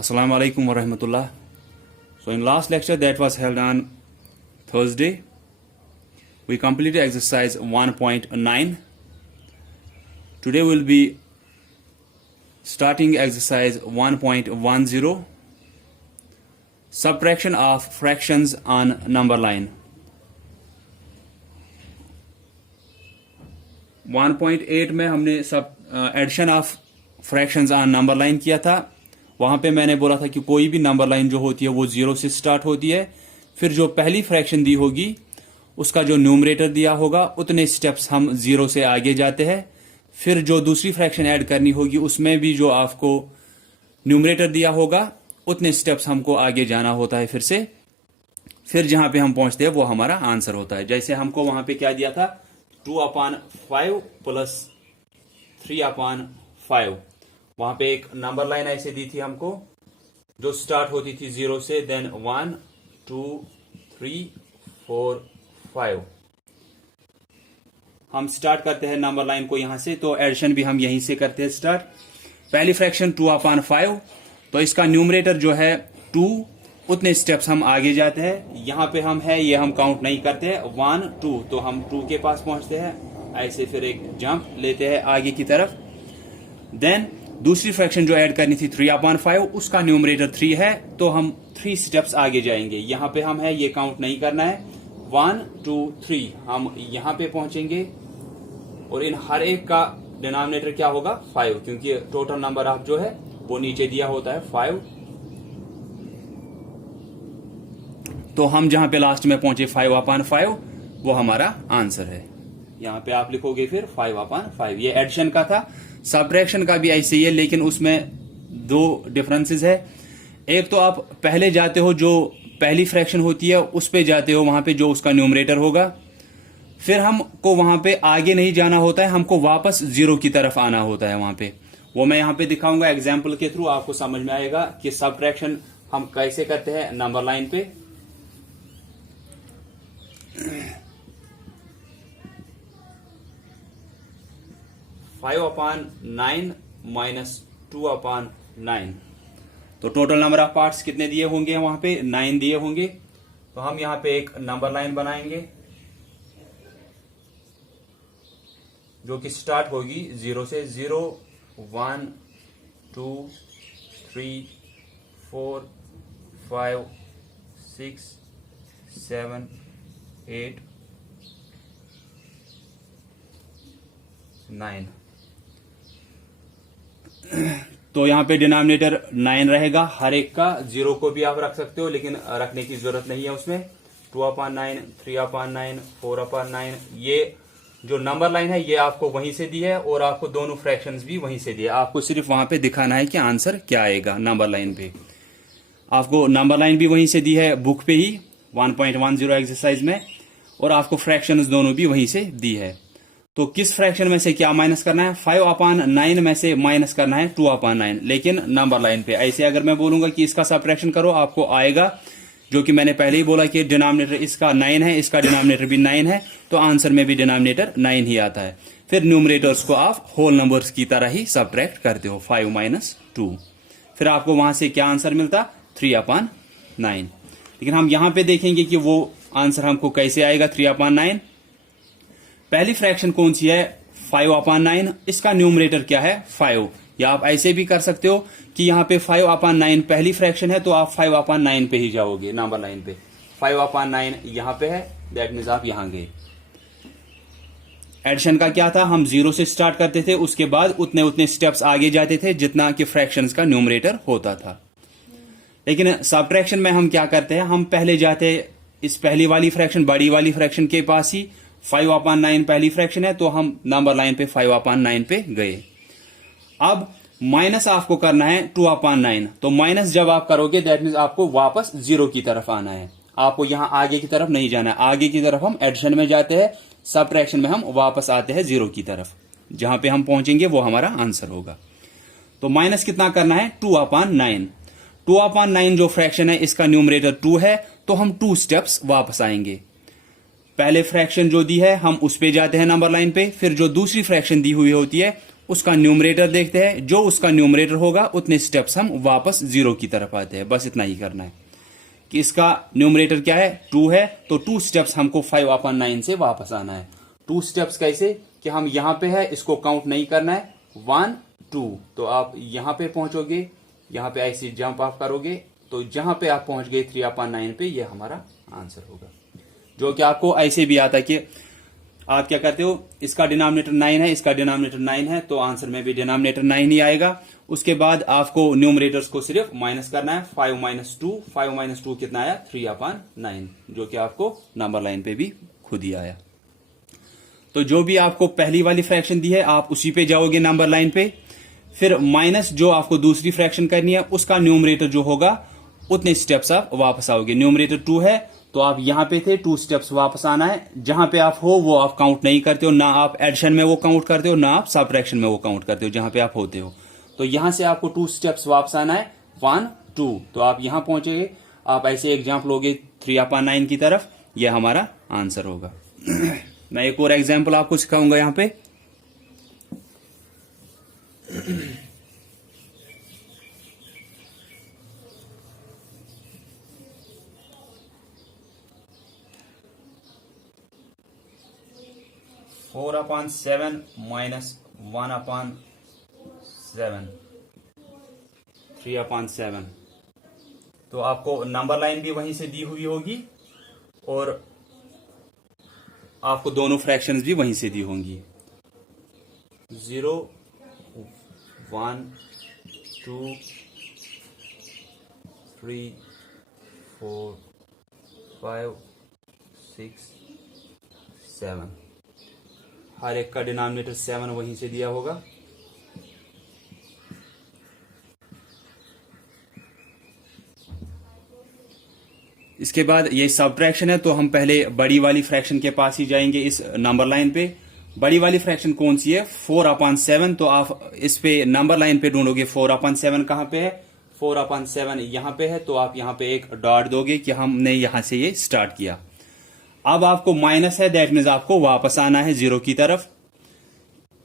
Assalamu alaikum wa rahmatullah. So in last lecture that was held on Thursday, we completed exercise 1.9. Today we'll be starting exercise 1.10, subtraction of fractions on number line. 1.8 में हमने addition of fractions on number line किया था। वहां पे मैंने बोला था कि कोई भी नंबर लाइन जो होती है वो 0 से स्टार्ट होती है, फिर जो पहली फ्रैक्शन दी होगी उसका जो न्यूमरेटर दिया होगा उतने स्टेप्स हम 0 से आगे जाते हैं, फिर जो दूसरी फ्रैक्शन ऐड करनी होगी उसमें भी जो आपको न्यूमरेटर दिया होगा उतने स्टेप्स हमको आगे जाना होता है फिर से, फिर जहां पे हम पहुंचते हैं वो हमारा आंसर होता है। जैसे हमको वहां पे क्या दिया था, 2/5 प्लस 3/5। वहां पे एक नंबर लाइन ऐसे दी थी हमको जो स्टार्ट होती थी 0 से, देन 1 2 3 4 5। हम स्टार्ट करते हैं नंबर लाइन को यहां से, तो एडिशन भी हम यहीं से करते हैं स्टार्ट। पहली फ्रैक्शन 2/5, तो इसका न्यूमरेटर जो है 2, उतने स्टेप्स हम आगे जाते हैं। यहां पे हम है ये हम काउंट नहीं करते हैं, 1 2, तो हम 2 के पास पहुंचते हैं, ऐसे फिर एक जंप लेते हैं आगे की तरफ। देन दूसरी फ्रैक्शन जो ऐड करनी थी 3/5, उसका न्यूमरेटर 3 है, तो हम 3 स्टेप्स आगे जाएंगे। यहां पे हम है ये काउंट नहीं करना है, 1 2 3 हम यहां पे पहुंचेंगे और इन हर एक का डिनोमिनेटर क्या होगा 5, क्योंकि टोटल नंबर ऑफ जो है वो नीचे दिया होता है 5। तो हम जहां पे लास्ट में पहुंचे 5/5 वो हमारा आंसर है। यहां पे आप लिखोगे फिर 5/5। ये एडिशन का था। सब्ट्रैक्शन का भी ऐसे ही है, लेकिन उसमें 2 डिफरेंसेस है। एक तो आप पहले जाते हो, जो पहली फ्रैक्शन होती है उस पे जाते हो, वहां पे जो उसका न्यूमरेटर होगा, फिर हमको वहां पे आगे नहीं जाना होता है, हमको वापस 0 की तरफ आना होता है वहां पे। वो मैं यहां पे दिखाऊंगा एग्जाम्पल के थ्रू, आपको समझ में आएगा कि सब्ट्रैक्शन हम कैसे करते हैं नंबर लाइन पे। (5/9 - 2/9), तो टोटल नंबर ऑफ पार्ट्स कितने दिए होंगे वहां पे, 9 दिए होंगे। तो हम यहां पे एक नंबर लाइन बनाएंगे जो कि स्टार्ट होगी 0 से, 0 1 2 3 4 5 6 7 8 9। तो यहां पे डिनोमिनेटर 9 रहेगा हर एक का। 0 को भी आप रख सकते हो, लेकिन रखने की जरूरत नहीं है उसमें। 2/9 3/9 4/9, ये जो नंबर लाइन है ये आपको वहीं से दी है और आपको दोनों फ्रैक्शंस भी वहीं से दिए। आपको सिर्फ वहां पे दिखाना है कि आंसर क्या आएगा नंबर लाइन पे। आपको नंबर लाइन भी वहीं से दी है बुक पे ही 1.10 एक्सरसाइज में, और आपको फ्रैक्शंस दोनों भी वहीं से दी है। तो किस फ्रैक्शन में से क्या माइनस करना है, 5/9 में से माइनस करना है 2/9, लेकिन नंबर लाइन पे। ऐसे अगर मैं बोलूंगा कि इसका सब्ट्रैक्शन करो, आपको आएगा जो कि मैंने पहले ही बोला कि डिनोमिनेटर इसका 9 है, इसका डिनोमिनेटर भी 9 है, तो आंसर में भी डिनोमिनेटर 9 ही आता है। फिर न्यूमरेटर्स को आप होल नंबर्स की तरह ही सब्ट्रैक्ट करते हो, 5 - 2। फिर आपको वहां से क्या आंसर मिलता, 3/9। लेकिन हम यहां पे देखेंगे कि वो आंसर हमको कैसे आएगा 3/9। पहली फ्रैक्शन कौन सी है, 5/9, इसका न्यूमरेटर क्या है 5। या आप ऐसे भी कर सकते हो कि यहां पे 5/9 पहली फ्रैक्शन है, तो आप 5/9 पे ही जाओगे नंबर लाइन पे। 5/9 यहां पे है, दैट मीन्स आप यहां गए। एडिशन का क्या था, हम 0 से स्टार्ट करते थे, उसके बाद उतने उतने स्टेप्स आगे जाते थे जितना कि फ्रैक्शंस का न्यूमरेटर होता था। लेकिन सब्ट्रैक्शन में हम क्या करते हैं, हम पहले जाते इस पहली वाली फ्रैक्शन, बड़ी वाली फ्रैक्शन के पास ही। 5/9 पहली फ्रैक्शन है, तो हम नंबर लाइन पे 5/9 पे गए। अब माइनस आपको करना है 2/9, तो माइनस जब आप करोगे दैट मीन्स आपको वापस 0 की तरफ आना है। आपको यहां आगे की तरफ नहीं जाना है, आगे की तरफ हम एडिशन में जाते हैं, सब्ट्रैक्शन में हम वापस आते हैं 0 की तरफ। जहां पे हम पहुंचेंगे वो हमारा आंसर होगा। तो माइनस कितना करना है, 2/9। 2/9 जो फ्रैक्शन है इसका न्यूमरेटर 2 है, तो हम 2 स्टेप्स वापस आएंगे। पहले फ्रैक्शन जो दी है हम उस पे जाते हैं नंबर लाइन पे, फिर जो दूसरी फ्रैक्शन दी हुई होती है उसका न्यूमरेटर देखते हैं, जो उसका न्यूमरेटर होगा उतने स्टेप्स हम वापस 0 की तरफ आते हैं। बस इतना ही करना है कि इसका न्यूमरेटर क्या है, 2 है, तो 2 स्टेप्स हमको 5/9 से वापस आना है। 2 स्टेप्स कैसे कि हम यहां पे है, इसको काउंट नहीं करना है, 1 2, तो आप यहां पे पहुंचोगे, यहां पे ऐसे जंप आप करोगे, तो जहां पे आप पहुंच गए 3/9 पे, ये हमारा आंसर होगा। जो कि आपको ऐसे भी आता है कि आप क्या करते हो, इसका डिनोमिनेटर 9 है, इसका डिनोमिनेटर 9 है, तो आंसर में भी डिनोमिनेटर 9 ही आएगा। उसके बाद आपको न्यूमरेटर्स को सिर्फ माइनस करना है, 5 - 2 कितना आया, 3/9, जो कि आपको नंबर लाइन पे भी खुद ही आया। तो जो भी आपको पहली वाली फ्रैक्शन दी है, आप उसी पे जाओगे नंबर लाइन पे, फिर माइनस जो आपको दूसरी फ्रैक्शन करनी है, उसका न्यूमरेटर जो होगा उतने स्टेप्स आप वापस आओगे। न्यूमरेटर 2 है, तो आप यहां पे थे, 2 स्टेप्स वापस आना है। जहां पे आप हो वो आप काउंट नहीं करते हो, ना आप एडिशन में वो काउंट करते हो, ना आप सबट्रैक्शन में वो काउंट करते हो, जहां पे आप होते हो। तो यहां से आपको 2 स्टेप्स वापस आना है, 1 2, तो आप यहां पहुंचेंगे, आप ऐसे एग्जाम्पल लोगे 3/9 की तरफ, ये हमारा आंसर होगा। मैं एक और एग्जाम्पल आपको सिखाऊंगा यहां पे। (4/7 - 1/7 3/7), तो आपको नंबर लाइन भी वहीं से दी हुई होगी और आपको दोनों फ्रैक्शंस भी वहीं से दी होंगी। 0 1 2 3 4 5 6 7, हर एक का डिनोमिनेटर 7 वहीं से दिया होगा। इसके बाद ये सबट्रैक्शन है, तो हम पहले बड़ी वाली फ्रैक्शन के पास ही जाएंगे इस नंबर लाइन पे। बड़ी वाली फ्रैक्शन कौन सी है, 4/7, तो आप इस पे नंबर लाइन पे ढूंढोगे 4/7 कहां पे है, 4/7 यहां पे है, तो आप यहां पे एक डॉट दोगे कि हमने यहां से ये स्टार्ट किया। अब आपको माइनस है, दैट मीन्स आपको वापस आना है 0 की तरफ।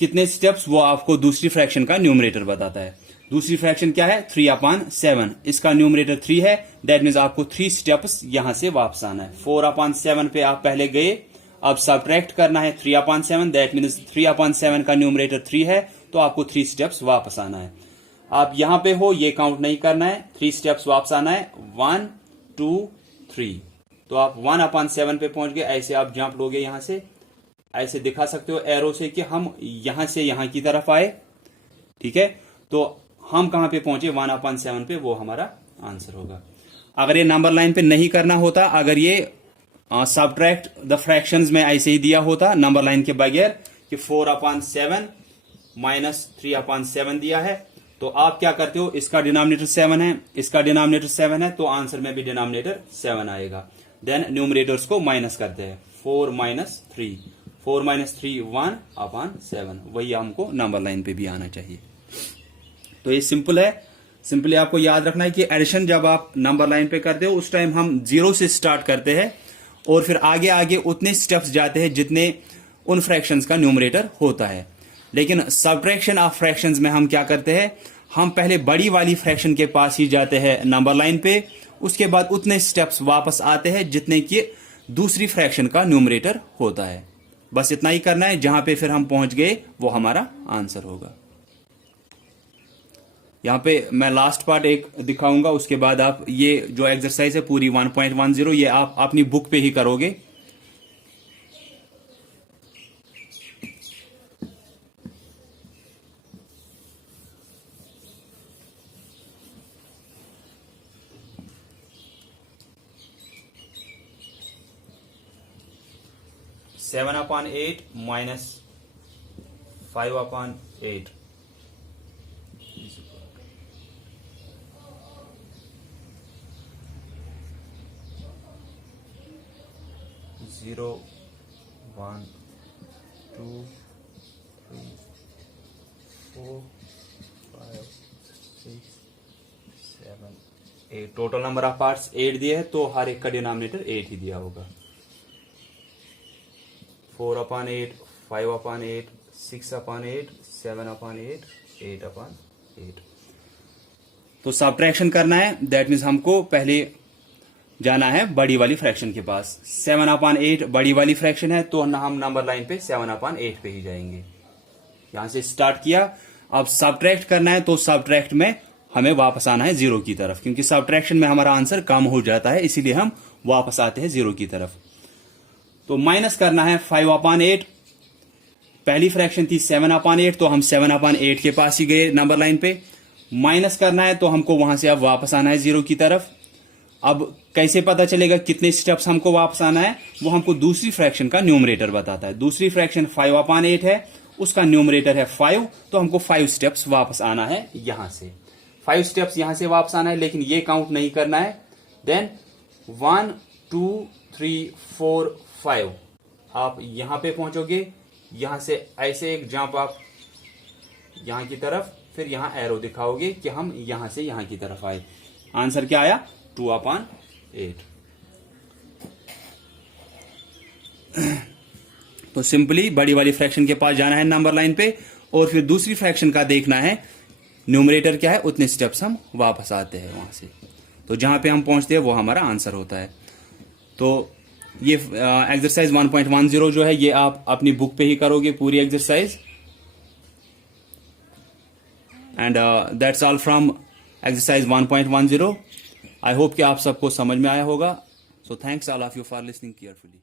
कितने स्टेप्स, वो आपको दूसरी फ्रैक्शन का न्यूमरेटर बताता है। दूसरी फ्रैक्शन क्या है, 3/7, इसका न्यूमरेटर 3 है, दैट मीन्स आपको 3 स्टेप्स यहां से वापस आना है। 4/7 पे आप पहले गए, अब सबट्रैक्ट करना है 3/7, दैट मीन्स 3/7 का न्यूमरेटर 3 है, तो आपको 3 स्टेप्स वापस आना है। आप यहां पे हो, ये काउंट नहीं करना है, 3 स्टेप्स वापस आना है, 1 2 3, तो आप 1/7 पे पहुंच गए। ऐसे आप जंप लोगे, यहां से ऐसे दिखा सकते हो एरो से कि हम यहां से यहां की तरफ आए, ठीक है। तो हम कहां पे पहुंचे, 1/7 पे, वो हमारा आंसर होगा। अगर ये नंबर लाइन पे नहीं करना होता, अगर ये सबट्रैक्ट द फ्रैक्शंस में ऐसे ही दिया होता नंबर लाइन के बगैर कि 4/7 - 3/7 दिया है, तो आप क्या करते हो, इसका डिनोमिनेटर 7 है, इसका डिनोमिनेटर 7 है, तो आंसर में भी डिनोमिनेटर 7 आएगा। देन न्यूमरेटर्स को माइनस करते हैं, 4 - 3, 4 - 3 1/7, वही हमको नंबर लाइन पे भी आना चाहिए। तो ये सिंपल है। सिंपली आपको याद रखना है कि एडिशन जब आप नंबर लाइन पे करते हो, उस टाइम हम 0 से स्टार्ट करते हैं और फिर आगे आगे उतने स्टेप्स जाते हैं जितने उन फ्रैक्शंस का न्यूमरेटर होता है। लेकिन सबट्रैक्शन ऑफ फ्रैक्शंस में हम क्या करते हैं, हम पहले बड़ी वाली फ्रैक्शन के पास ही जाते हैं नंबर लाइन पे, उसके बाद उतने स्टेप्स वापस आते हैं जितने की दूसरी फ्रैक्शन का न्यूमरेटर होता है। बस इतना ही करना है, जहां पे फिर हम पहुंच गए वो हमारा आंसर होगा। यहां पे मैं लास्ट पार्ट एक दिखाऊंगा, उसके बाद आप ये जो एक्सरसाइज है पूरी 1.10 ये आप अपनी बुक पे ही करोगे। (7/8 - 5/8) 0 1 2 3 4 5 6 7 8, टोटल नंबर ऑफ पार्ट्स 8 दिए है, तो हर एक का डिनोमिनेटर 8 ही दिया होगा। 4/8 5/8 6/8 7/8, 8/8। तो सब्ट्रैक्शन करना है, दैट मीन्स हमको पहले जाना है बड़ी वाली फ्रैक्शन के पास। 7/8 बड़ी वाली फ्रैक्शन है, तो हम नंबर लाइन पे 7/8 पे ही जाएंगे। यहां से स्टार्ट किया, अब सब्ट्रैक्ट करना है, तो सब्ट्रैक्ट में हमें वापस आना है 0 की तरफ, क्योंकि सब्ट्रैक्शन में हमारा आंसर कम हो जाता है, इसीलिए हम वापस आते हैं 0 की तरफ। तो माइनस करना है 5/8, पहली फ्रैक्शन थी 7/8, तो हम 7/8 के पास ही गए नंबर लाइन पे। माइनस करना है तो हमको वहां से अब वापस आना है 0 की तरफ। अब कैसे पता चलेगा कितने स्टेप्स हमको वापस आना है, वो हमको दूसरी फ्रैक्शन का न्यूमरेटर बताता है। दूसरी फ्रैक्शन 5/8 है, उसका न्यूमरेटर है 5, तो हमको 5 स्टेप्स वापस आना है यहां से। 5 स्टेप्स यहां से वापस आना है, लेकिन ये काउंट नहीं करना है। देन 1 2 3 4 5 आप यहां पे पहुंचोगे, यहां से ऐसे एक जंप आप यहां की तरफ, फिर यहां एरो दिखाओगे कि हम यहां से यहां की तरफ आए। आंसर क्या आया? 2/8। तो सिंपली बड़ी वाली फ्रैक्शन के पास जाना है नंबर लाइन पे, और फिर दूसरी फ्रैक्शन का देखना है न्यूमरेटर क्या है, उतने स्टेप्स हम वापस आते हैं वहां से। तो जहां पे हम पहुंचते हैं वो हमारा आंसर होता है। तो ये एक्सरसाइज 1.10 जो है, ये आप अपनी बुक पे ही करोगे पूरी exercise. And that's all from exercise 1.10। I hope कि आप सबको समझ में आया होगा। So thanks all of you for listening carefully.